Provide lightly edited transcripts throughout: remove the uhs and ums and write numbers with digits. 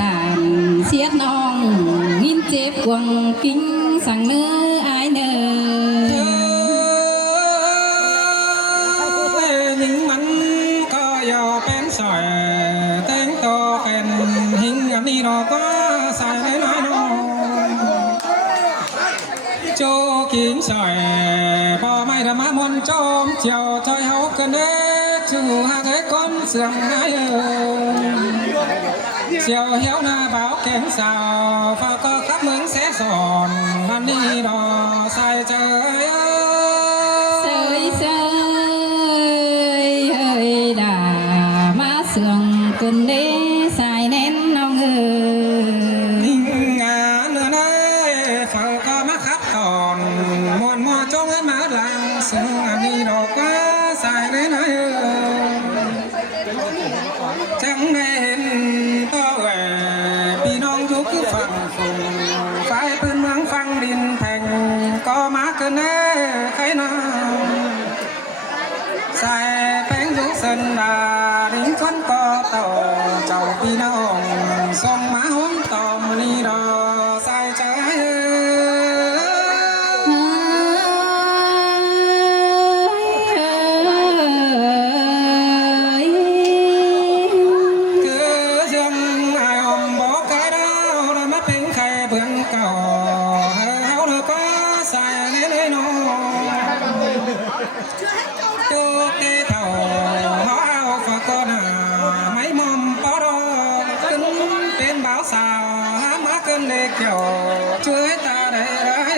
ตานเสียดน้องยินเจ็บกวงกิ้งสั่งเนื้ออายเนื้อหิงมันก็ยอเป็นสอยแต่งตัวเป็นหิงอันนี้เราก็ใส่น้อยน้อยโจกินสอยพอไม่ทำมามนโจมเจียวถอยเฮากันเด้จูหาcái con sườn ngay chiều hiếu na báo kén sao và có khắp mướn sẽ giòn ăn đi đò sai chơi sơi sơi ơi đà má sườn cơn đế xài nén nong ngà nữa đây phải có mắt khắp còn muôn mua trong cái má làng sườn ăn đi đò quá sai đấy nói chẳng nên to vềพี่น้องยุคฝั่งฝุ่นไฟปืนเมืองฟังดินแผ่งก็มาเกินแน่ใครนาใส่แป้งยุคเส้นดาดิ้งคนก็เต่าเจ้าพี่น้องส่งมาห้องต่อมนี่รอใส่ใจkiểu chuối ta đây đấy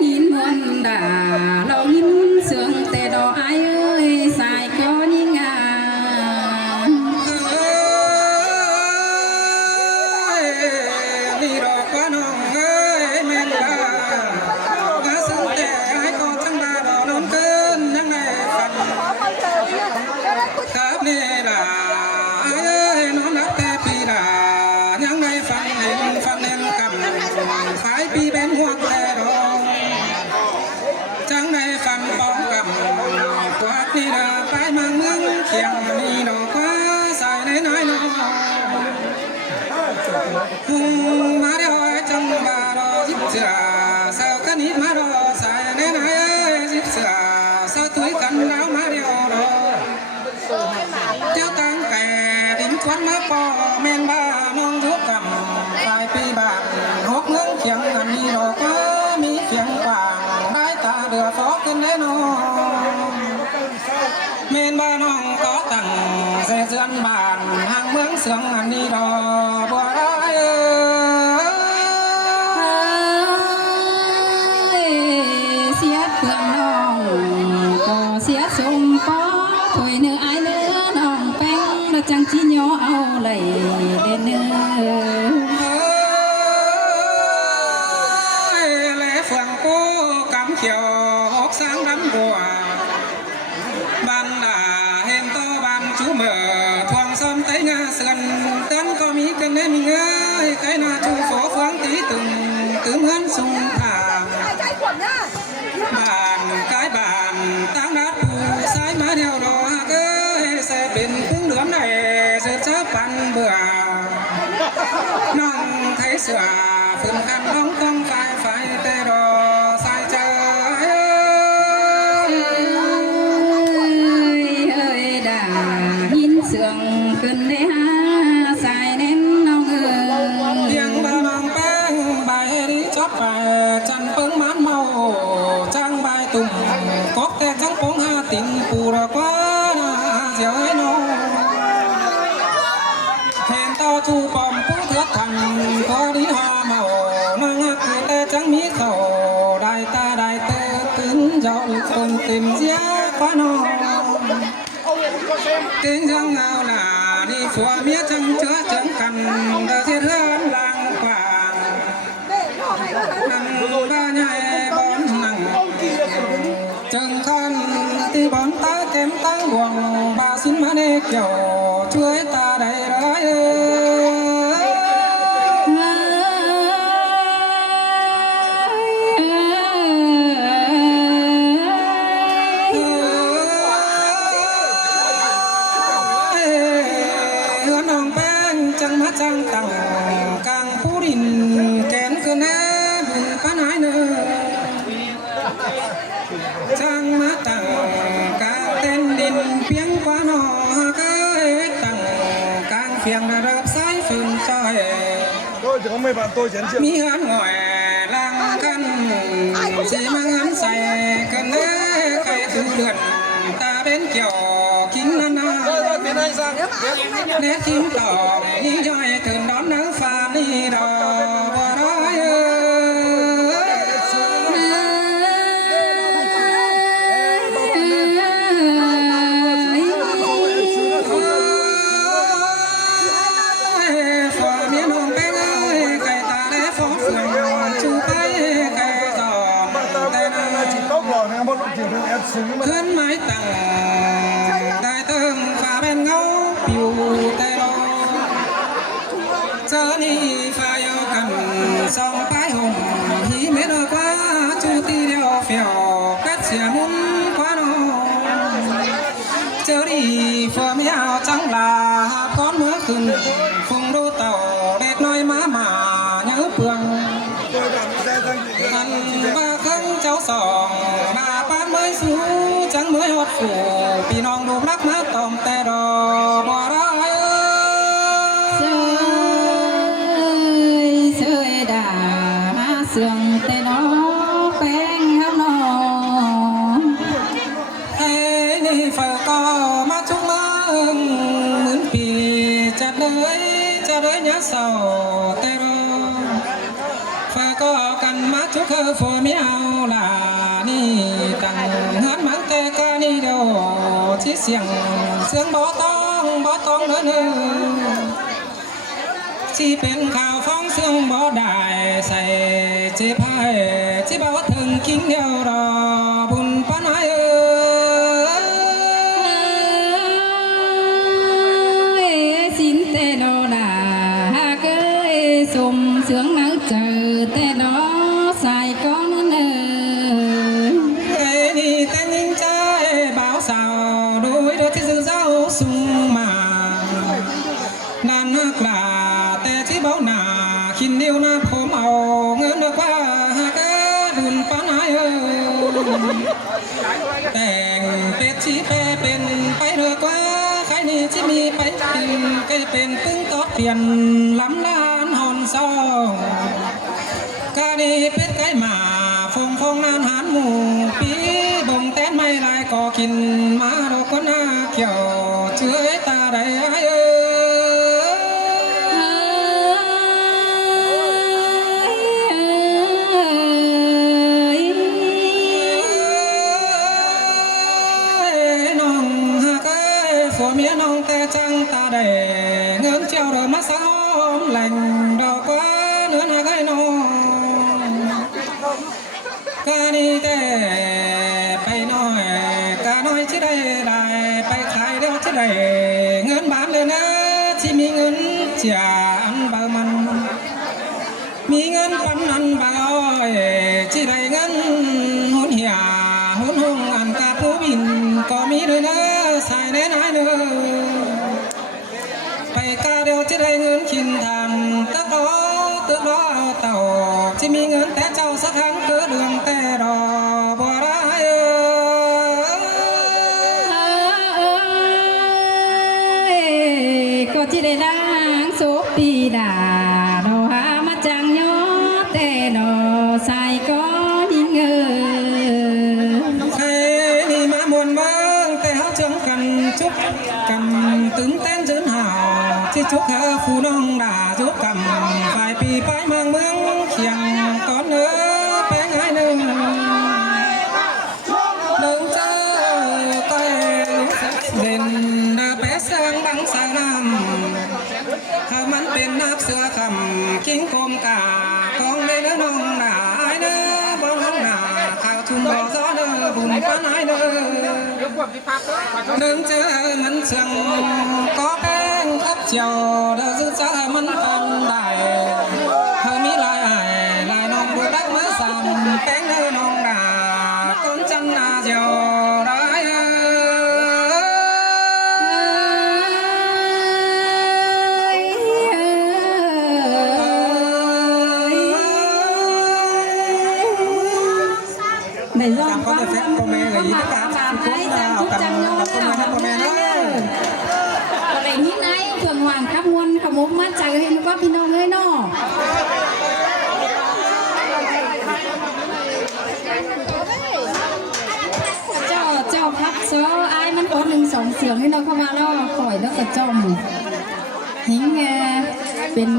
nhìn muôn đà lo nhìn sương tê đỏ ai ơi xài có những đi đò quá nong ơi men là cá sương tê ai có thằng ba đò đón cơn nhắc này phật cáp này là phải bi bên hoa tè đỏ trắng này phẳng bóng cầm quạt đi là phải mang nước khiêng đi đỏ quá xài đấy nói nó má đi hỏi trong bà đỏ giúp sửa sao cái nít má đỏ xài đấy nói giúp sửa sao túi khăn áo má đi đỏ tiêu tăng kè tính quán má po men ba non thuốc cầm phải pi bạc hốt ngưỡng khiêng ăn đi đồ quá mi khiêng quàng đái ta đưa phó kinh đấy nó men ba non có tầng xe dân bàn hàng mướn sương ăn đi đồ bùa đái xiết phương nong có xiết sum có thôi nữa ai nữa nong bánh nó chẳng chỉ nhỏ ao lầy đến nữa chiều hốt sáng đắm bùa ban là hên to ban chú mở thoáng xóm tới nga sườn tấn có mỹ cần em mình ơi cái nào chú phố phương tí từng cứ mướn sung thảm bàn cái bàn tăng đát phù sai má đeo đỏ ơi xe bên phương lưỡng này giờ chớp ăn bữa non thấy sửa phương khăn bóng không phải tê đỏ sương cơn đế ha xài nén nong tiếng ba nong beng bài đi chót bài chân phấn mát màu trang bài tùng cốt te trắng phóng ha tình phù ra quá dẻo ấy nó hẹn tao chu bom phú thuyết thành có đi hoa màu mang cứ te trắng mí khẩu đại ta đại tê kín dạo cùng tìm giá quá nó tiếng giang ngao là đi phùa mía trăng chứa trứng cằn đờ thiết hơn làng quảng ăn ba nhai bón nặng trừng khăn ti bón tá kém tá buồng ba xin má nê kiểu chuối ta đầy đấy เพียงระดับสายฝืนใจtôi chỉ có mấy bạn tôi chén chuyện มีงานหน่อยลังกันสีมางานใส่กันเนื้อใครถือเดือนตาเป็นเกี่ยวกินนานๆ tiến anh sang เน็ตทิ้งต่อยิ่งย่อยถึงดอนน้ำฟ้านี่ดอกบัวร้อยฝ่าเมียน้องแป้งเอ้ยไก่ตาและฟองเฟืองชูไปไก่จอมแต่นา chỉ tóc rồi này một chỉ được ép xứ mà ขึ้นไม้ตั้งได้เติมฝ่าเป็นเงาปิวแต่รอเจอนี่ฝ่ายกันสองปลายห่มหีเม็ดกว่าจูตีเดียวเฟียวกัดเสียมุนกว่าน้องเจอดีฝ่าไม่เอาจังลาก้อนเมื่อคืนฟงดูเต่าเด็กน้อยมาเนื้อเปลือง tôi đảm xe sang กันมาครั้งเจ้าสองมาปานเมื่อยสู้จังเมื่อยหดฝูพี่น้องดูรักมาตอมแต่ดอกบ่ร้าย เสยด่าเสื่องแต่น้อแป้งข้างนอ เฮ้ยนี่ฝ่ายก็มาชุกเมืองเหมือนปีจะเลยยะเศร้าแต่รอฝ่ายก็กันมาชุกเคอฝนไม่เอาล่ะนี่ตั้งหันมันแต่กานี่เดียวที่เสียงบ่ต้องเนื้อที่เป็นข่าวฟ้องเสียงบ่ได้ใส่เจ็บให้ที่บ่ถึงกิ้งเดียวรอบุญปานายสินแต่ดอดาเกยสมเสืองนักเจอแต่ดอใส่ก้อนเนอ เอ้ยนี่แต่งยิ่งใจบ่าวสาวโดยเดือดที่สื่อเจ้าสูงมาด้านนักลาแต่ที่เบาหน้าคินเดียวนะผมเอาเงินเดือกว่าหากดุนปานายแต่งเป็ดชี้แปรเป็นไปเดือกว่าใครนี่ที่มีไปกินก็จะเป็นตึ้งตอดเปลี่ยนลำลานหอนซองกาดีเป็ดไก่หมาฟงนานหานหมูปีบ่งแต้นไม่ลายก็กินมาดอกก็น่าเขียวเชื้อตาใดน้องหากผัวเมียน้องแต่จังตาใดเงินเจียวเดิมมาซ้อมแหล่งดอกก็เนื้อหนักให้น้องกานี่แต่ไปน้อยกาน้อยที่ได้ได้ไปขายเดียวที่ได้เงินบาทเลยนะที่มีเงินเจียอันบามันมีเงินปันอันบาอ้อยที่ได้เงินหุ่นเหี่ยหุ่นหงอันกาผู้บินก็มีด้วยนะใส่แน่นายเนอไปกาเดียวที่ได้เงินขินทำตึกรอเต่าที่มีเงินแต่เจ้าสักครั้งเกิดเดือนแต่รอบัวร้ายก็จะได้ดังโซปีดาดอหามาจังยอแต่ดอใส่ก็นิ่งใครนี่มามวนเมืองแต่เขาจังกันจุกกันตึงเต้นจืนหาวที่จุกหาผู้น้องด่าจุกกันฝ่ายปีไปเมืองเคียงก่อนเนื้อแป้งให้หนึ่งเดินเจ้าใต้เด่นเดินไปเสียงดังสายน้ำถ้ามันเป็นนับเสือคำกิ้งโกมกาของในเนื้อน้องด่าไอ้เนื้อบ้องหน้าข่าวทุ่มบ่อซ้อเนื้อบุญป้าไอ้เนื้อเดินเจอมันเสียงก็แป้งทับเจียวเดินซื้อจ้ามันปันได้เธอมีลายน้องดูดักมาสั่งแป้งเนื้อน้องด่าก้นจันนาเจียวได้ในรอบ có thể phép cô mẹ người gì tất cả cũng là cầm cầm cô mẹ ơi ก็ได้ยินไอ้เพื่อนหวานครับมัว มมาใจเห็นว่าพี่น้องเลยเนาะเจ้าพับโซ่ไอ้มันโอน1 2 เสียงให้เราเข้ามาแล้วปล่อยแล้วก็จอมหิงเป็น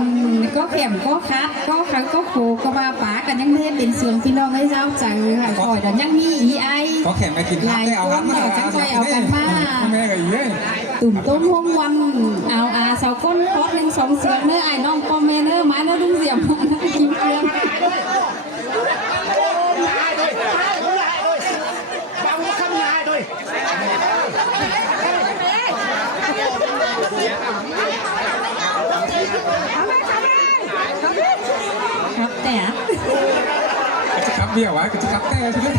ก็แข็มก็คัดก็ครั้งก็โขก็ว่าป๋ากันยังไม่เป็นเสียงพี่น้องให้เจ้าใจค่ะปล่อยแต่ยังมีอีไอ ก็แข่งไปกิน หลายคนเนาะจังคอยเอากันมา แม่กับอีเอ้ย ตุ่มต้มห้องวันเอาเสาก้นพอด1 2 เสียงเนื้อไอ้น้องพ่อแม่เนื้อไม้เนื้อดุ้งเสียมนั่งกินเกลือครับแต่จะขับเบี้ยวะจะขับแก้ใช่ไหม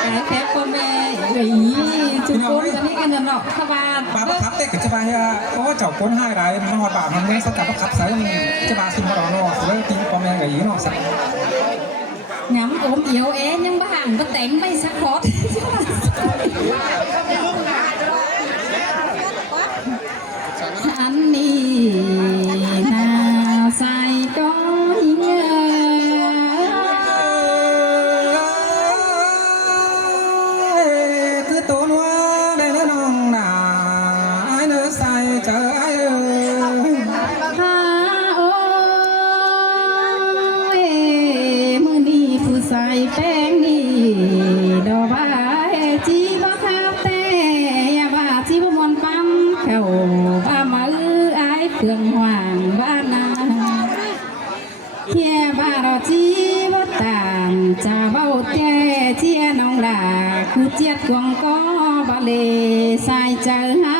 ไอ้แค่พ่อแม่ไอ้จุดโกนกันนี่กันเนาะขบาด ปลาขับเตะกับจะมาเฮียเพราะว่าเจ้าก้นให้ไรมันหอดบาทมันเนี่ยสกัดขับใส่จะมาซิมรอเนาะแล้วกินพ่อแม่กับอีเนาะสักงำโอมเอียวยังบ้างก็แต่งไม่สักคอดอันนี้น่าใส่ก็เงคือตัวนัวได้แล้วน้องหนาไอ้เนื้อใส่เจอไอ้ฮาโอ้ยมือนี้ผู้ใส่แป้งนี่ดอกบ้าจีบ้าคาเต้ยาบ้าจีบ้ามวนปั๊มเข้าบ้ามาไอ้เพื่อนห่างบ้านนาเฮียบ้าเราจีบ้าตามจะเบ้าแก่เจียน้องลาคือเจียดกวงก็บาเลใส่เจอฮา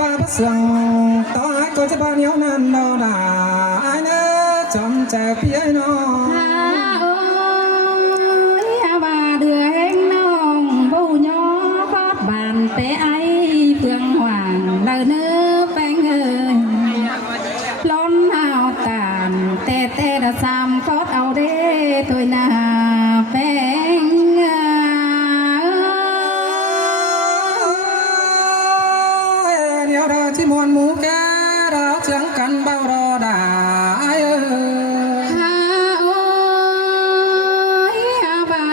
บ้าเสียงต่อให้ก็จะบ้าเหนียวนั่นเราด่าไอ้เนื้อจอมใจพี่ไอ้น้องฮาโอ้ยบ้าเดือแห้งน้องผู้ย่อพอดบานเตะไอ้เพื่องห่างเลอเนื้อแป้งเอ้ยล้นเอาตานแต่ละซ้ำคอดเอาเด้ถอยหน้าแป้งเดี๋ยวเราที่มวนหมูแกเราเชียงกันเบารอด่าไอ้ฮาโอ้ยบ้า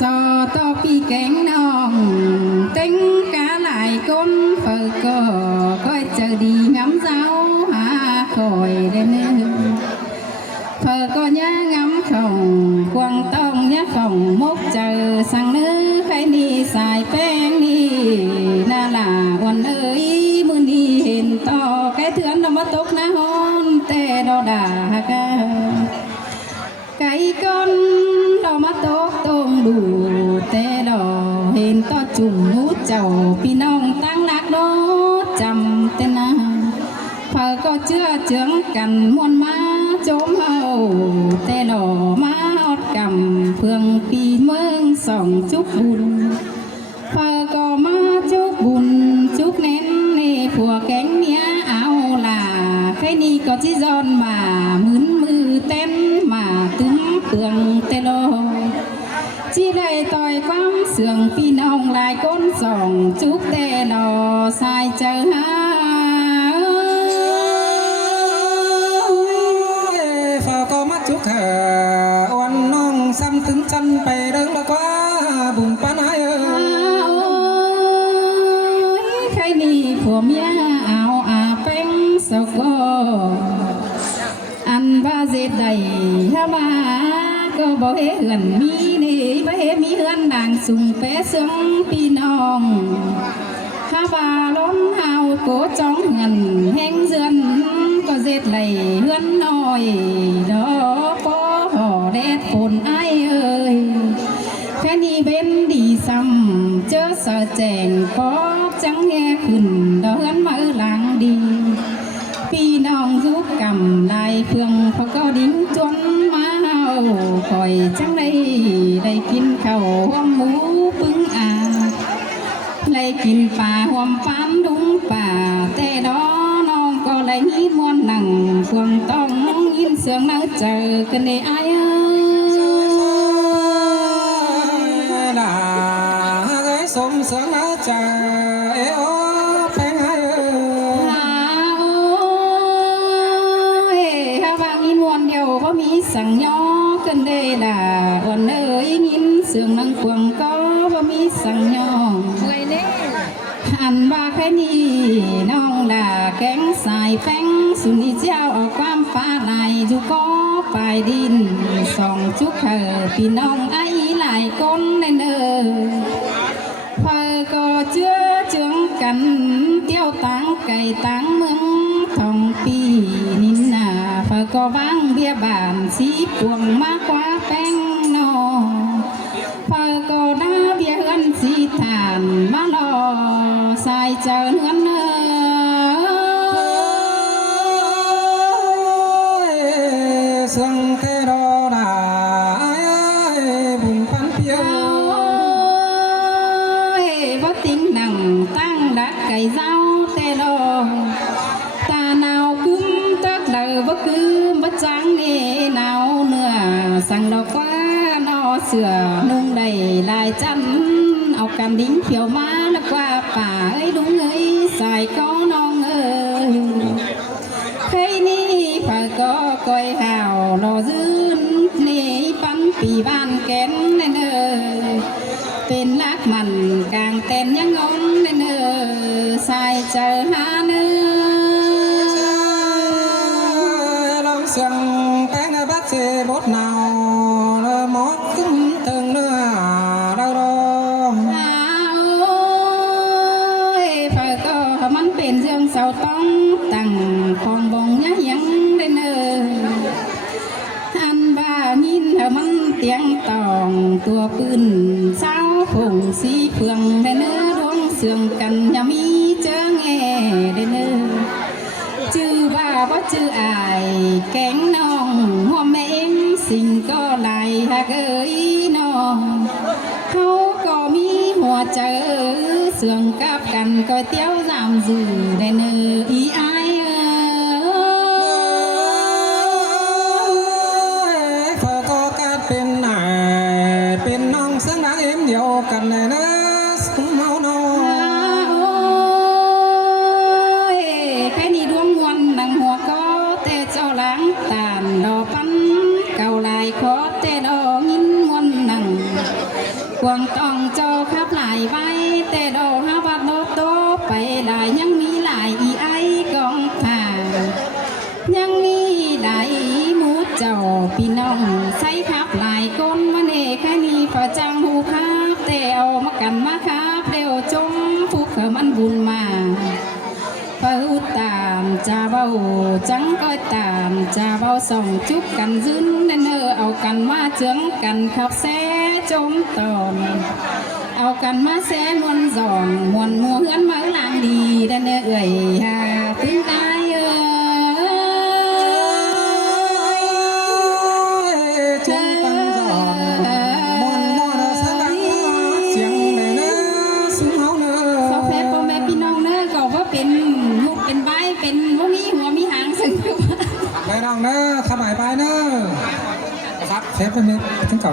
สอต่อปีแกงน้องเต็งกาหลายก้นเปิดก็ค่อยเจอดีงำเจ้าหาคอยได้เนื้อเปิดก็ย่างำของควงต้องย่าของมกเจอสั่งเนื้อใครนี่สายแป้งนี่น่าละวันเอ้ยมือนี้เห็นต่อแค่เถื่อนเรามาตกน้าฮอนแต่เราด่ากันไก่ก้นเรามาตกตรงดูแต่เราเห็นต่อจุ่มมูเจ้าพี่น้องตั้งนักโดจำแต่นาเพื่อก็เชื่อเจืองกันมวนมาโจมเฮาแต่เรามาอดกำเพื่องปีเมืองส่องจุกบุญเพื่อก็มาจุกบุญจุกเน้นในผัวแก๊งเนี้ยเอาล่ะใครนี่ก็ที่ย้อนมามือเต้นมาตึงเปลืองแต่โลจีได้ต่อยความเสื่องพี่น้องหลายก้นส่องจุกแต่ดอสายเจอหาฝากก็มาจุกวันน้องซ้ำถึงจันไปเรื่องละกว่าบุญปานายโอ้ยใครนี่ผัวเมียเอาแป้งสกออันว่าเจ็ดใดถ้ามาก็บ่เหือนมีนี่บ่เห็นมีเหือนด่างสุ่มเปเสียงพี่น้องถ้าว่าล้มเฮาโกจ้องเงินแห้งเสือนก็เจ็ดไหลเหือนน้อยดอกปอห่อแดดฝนไอเอ้ยแค่นี้เป็นดีซ้ำเจอสะแจงปอบจังแง่ขึ้นดอกเหือนมาหลังดีพี่น้องยุกกำลายเพื่องเขาก็ดิ้งจนมาคอยจังได้กินข้าวหอมหมูปึ้งได้กินปลาหอมปานดุงป่าแต่ดอน้องก็ได้ยินมวนหนังควงต้องยินเสียงน่าเจอกันในอายด่าไอ้สมเสียงน่าเจอ สื่องนังควงก็บ่มีสั่งย่องอันว่าแค่นี้น้องด่าแก๊งสายแป้งสุนีเจ้าออกความฟ้าไหลอยู่ก็ปลายดินส่องจุกเธอพี่น้องไอ้หลายคนเนอเพอก็เชื่อเจืองกันเที่ยวต่างไก่ต่างเมืองทองปีนินนาเพอก็วางเบี้ยบานสีพวงมากกว่าแป้งนอเพอก็ด่าเบี้ยเฮือนสีฐานมาลอสายเจอเนื้อเนอเสียงเทโรดาบุญพันเพียวบ่ติ้งหนังตั้งดักไก่เจ้าเตโลตาหนาวคุ้มตักเดาบ่คือบ่จังเนหนาวเนื้อสั่งดอกฟ้านอเสือนุ่งได้ลายจันเอากันดิ้งเขียวมาแล้วกว่าป่าเอ้ยลุงเอ้ยสายก็น้องเอ้ยใครนี่ฝ่าก็ก้อยห่าวรอยืนนี่ปันปีบ้านแก่นเนอเป็นลักมันกลางเต้นยังงอนเนอสายเจอหาเนื้อลองเสียงแป้งในบัดเสบดหนาวหมดขึ้นถึงเนื้อเราลงฝ่าก็มันเป็นเรื่องเศร้าต้องตั้งของบงยะยังเนออันบ้ายินมันเตียงตองตัวปืนเศร้าผงสีเฟืองเนอดวงเสื่องกันอย่ามีเจอแง่เนอชื่อว่าบ่ชื่ออายแกงน้องหัวแม่เองสิ่งก็ไหลหากเอ้ยน้องเขาก็มีหัวเจอเสื่องกับกันก๋วยเตี๋ยวจามจือเนออีอายเป็นนายเป็นน้องเสียงดังเอ็มเดียวกันเลยนะสมเมาโนแค่นี้ดวงมวนนังหัวก็แต่เจ้าหลังตานดอปันเก่าลายขอแต่ดองินมวนนังควงต้องเจ้าขับหลายใบแต่ดอหาบัดดอกโตไปหลายยังมีหลายอีไอกองผ่ายังมีหลายมูดเจ้าพี่น้องใส่ขับหลายคนมาเนแค่นี้พอจังหูคาบแต่เอามากันมาคาบเร็วจงผู้เขมันบุญมาเฝ้าตามจะเบาจังก็ตามจะเบาส่องจุกกันยืนเนอเอากันมาเจืองกันขับแซ่จมตอนเอากันมาแซ่มวนสองมวนมัวเฮือนมาลางดีเนอเอ่ยฮาถึงได้เป็นว่ามีหัวมีหางสึงไปน้องเนอะขบายไปเนอะนะครับเชฟคนนี้ถึงเก่า